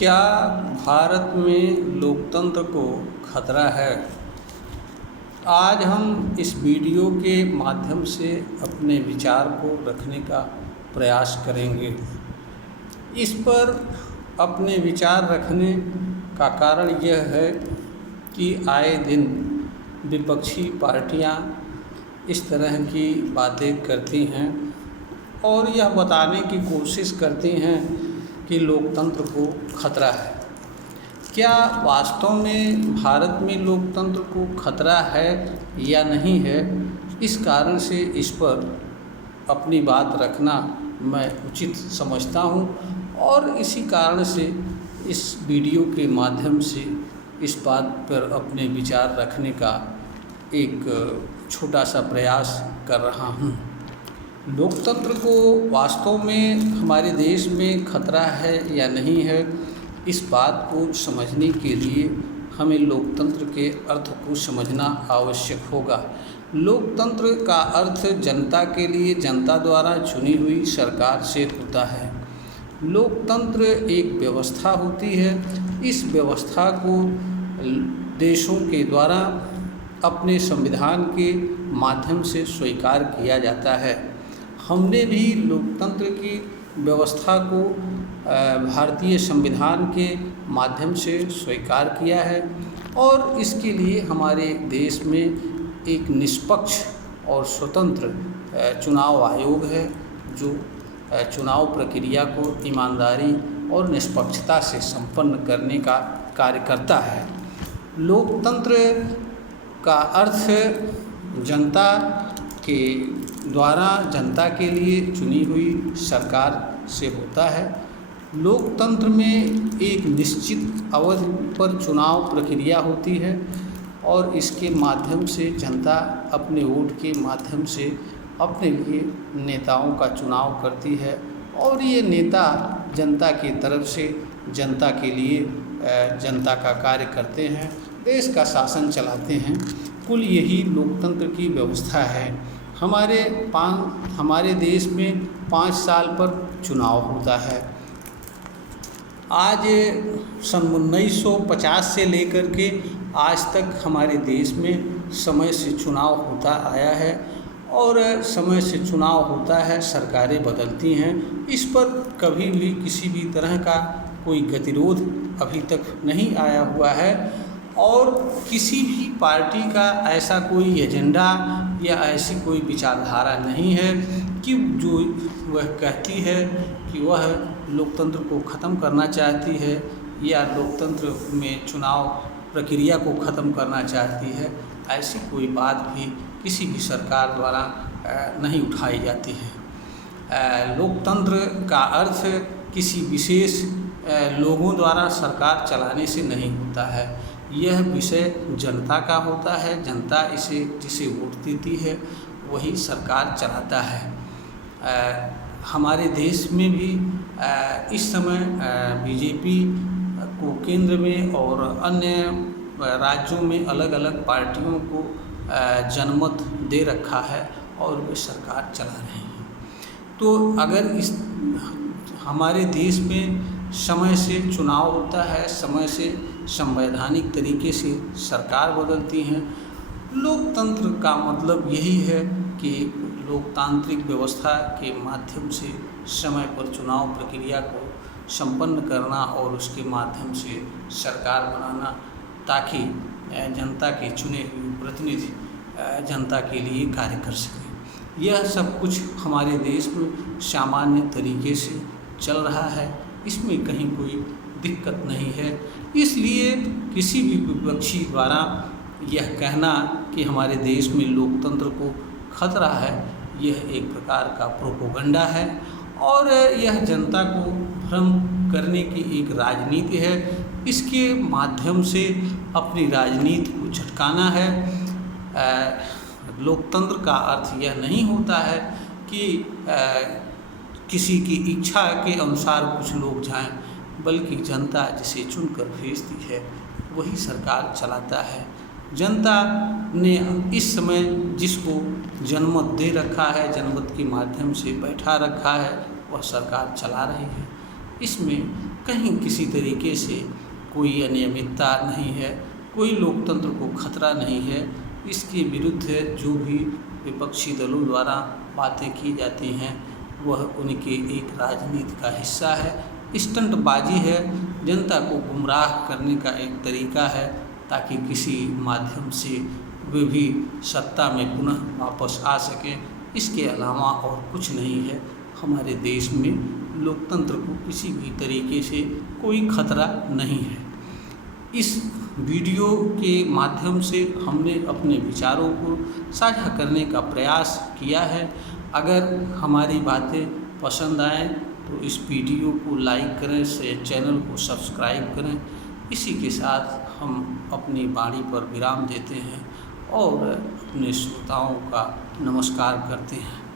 क्या भारत में लोकतंत्र को खतरा है? आज हम इस वीडियो के माध्यम से अपने विचार को रखने का प्रयास करेंगे। इस पर अपने विचार रखने का कारण यह है कि आए दिन विपक्षी पार्टियां इस तरह की बातें करती हैं और यह बताने की कोशिश करती हैं कि लोकतंत्र को खतरा है। क्या वास्तव में भारत में लोकतंत्र को खतरा है या नहीं है, इस कारण से इस पर अपनी बात रखना मैं उचित समझता हूँ और इसी कारण से इस वीडियो के माध्यम से इस बात पर अपने विचार रखने का एक छोटा सा प्रयास कर रहा हूँ। लोकतंत्र को वास्तव में हमारे देश में खतरा है या नहीं है, इस बात को समझने के लिए हमें लोकतंत्र के अर्थ को समझना आवश्यक होगा। लोकतंत्र का अर्थ जनता के लिए जनता द्वारा चुनी हुई सरकार से होता है। लोकतंत्र एक व्यवस्था होती है। इस व्यवस्था को देशों के द्वारा अपने संविधान के माध्यम से स्वीकार किया जाता है। हमने भी लोकतंत्र की व्यवस्था को भारतीय संविधान के माध्यम से स्वीकार किया है और इसके लिए हमारे देश में एक निष्पक्ष और स्वतंत्र चुनाव आयोग है जो चुनाव प्रक्रिया को ईमानदारी और निष्पक्षता से संपन्न करने का कार्य करता है। लोकतंत्र का अर्थ जनता के द्वारा जनता के लिए चुनी हुई सरकार से होता है। लोकतंत्र में एक निश्चित अवधि पर चुनाव प्रक्रिया होती है और इसके माध्यम से जनता अपने वोट के माध्यम से अपने लिए नेताओं का चुनाव करती है और ये नेता जनता की तरफ से जनता के लिए जनता का कार्य करते हैं, देश का शासन चलाते हैं। कुल यही लोकतंत्र की व्यवस्था है। हमारे देश में 5 साल पर चुनाव होता है। आज सन 1950 से लेकर के आज तक हमारे देश में समय से चुनाव होता आया है और समय से चुनाव होता है, सरकारें बदलती हैं। इस पर कभी भी किसी भी तरह का कोई गतिरोध अभी तक नहीं आया हुआ है और किसी भी पार्टी का ऐसा कोई एजेंडा या ऐसी कोई विचारधारा नहीं है कि जो वह कहती है कि वह लोकतंत्र को ख़त्म करना चाहती है या लोकतंत्र में चुनाव प्रक्रिया को ख़त्म करना चाहती है। ऐसी कोई बात भी किसी भी सरकार द्वारा नहीं उठाई जाती है। लोकतंत्र का अर्थ किसी विशेष लोगों द्वारा सरकार चलाने से नहीं होता है। यह विषय जनता का होता है। जनता जिसे वोट देती है वही सरकार चलाता है। हमारे देश में भी इस समय बीजेपी को केंद्र में और अन्य राज्यों में अलग अलग पार्टियों को जनमत दे रखा है और वे सरकार चला रहे हैं। तो अगर हमारे देश में समय से चुनाव होता है, समय से संवैधानिक तरीके से सरकार बदलती हैं, लोकतंत्र का मतलब यही है कि लोकतांत्रिक व्यवस्था के माध्यम से समय पर चुनाव प्रक्रिया को संपन्न करना और उसके माध्यम से सरकार बनाना ताकि जनता के चुने हुए प्रतिनिधि जनता के लिए कार्य कर सकें। यह सब कुछ हमारे देश में सामान्य तरीके से चल रहा है, इसमें कहीं कोई दिक्कत नहीं है। इसलिए किसी भी विपक्षी द्वारा यह कहना कि हमारे देश में लोकतंत्र को खतरा है, यह एक प्रकार का प्रोपेगेंडा है और यह जनता को भ्रम करने की एक राजनीति है। इसके माध्यम से अपनी राजनीति को झटकाना है। लोकतंत्र का अर्थ यह नहीं होता है कि किसी की इच्छा के अनुसार कुछ लोग जाएं, बल्कि जनता जिसे चुनकर भेजती है वही सरकार चलाता है। जनता ने इस समय जिसको जनमत दे रखा है, जनमत के माध्यम से बैठा रखा है, वह सरकार चला रही है। इसमें कहीं किसी तरीके से कोई अनियमितता नहीं है, कोई लोकतंत्र को खतरा नहीं है। इसके विरुद्ध जो भी विपक्षी दलों द्वारा बातें की जाती हैं वह उनके एक राजनीति का हिस्सा है, स्टंटबाजी है, जनता को गुमराह करने का एक तरीका है ताकि किसी माध्यम से वे भी सत्ता में पुनः वापस आ सकें। इसके अलावा और कुछ नहीं है। हमारे देश में लोकतंत्र को किसी भी तरीके से कोई खतरा नहीं है। इस वीडियो के माध्यम से हमने अपने विचारों को साझा करने का प्रयास किया है। अगर हमारी बातें पसंद आएँ तो इस वीडियो को लाइक करें, चैनल को सब्सक्राइब करें। इसी के साथ हम अपनी वाणी पर विराम देते हैं और अपने श्रोताओं का नमस्कार करते हैं।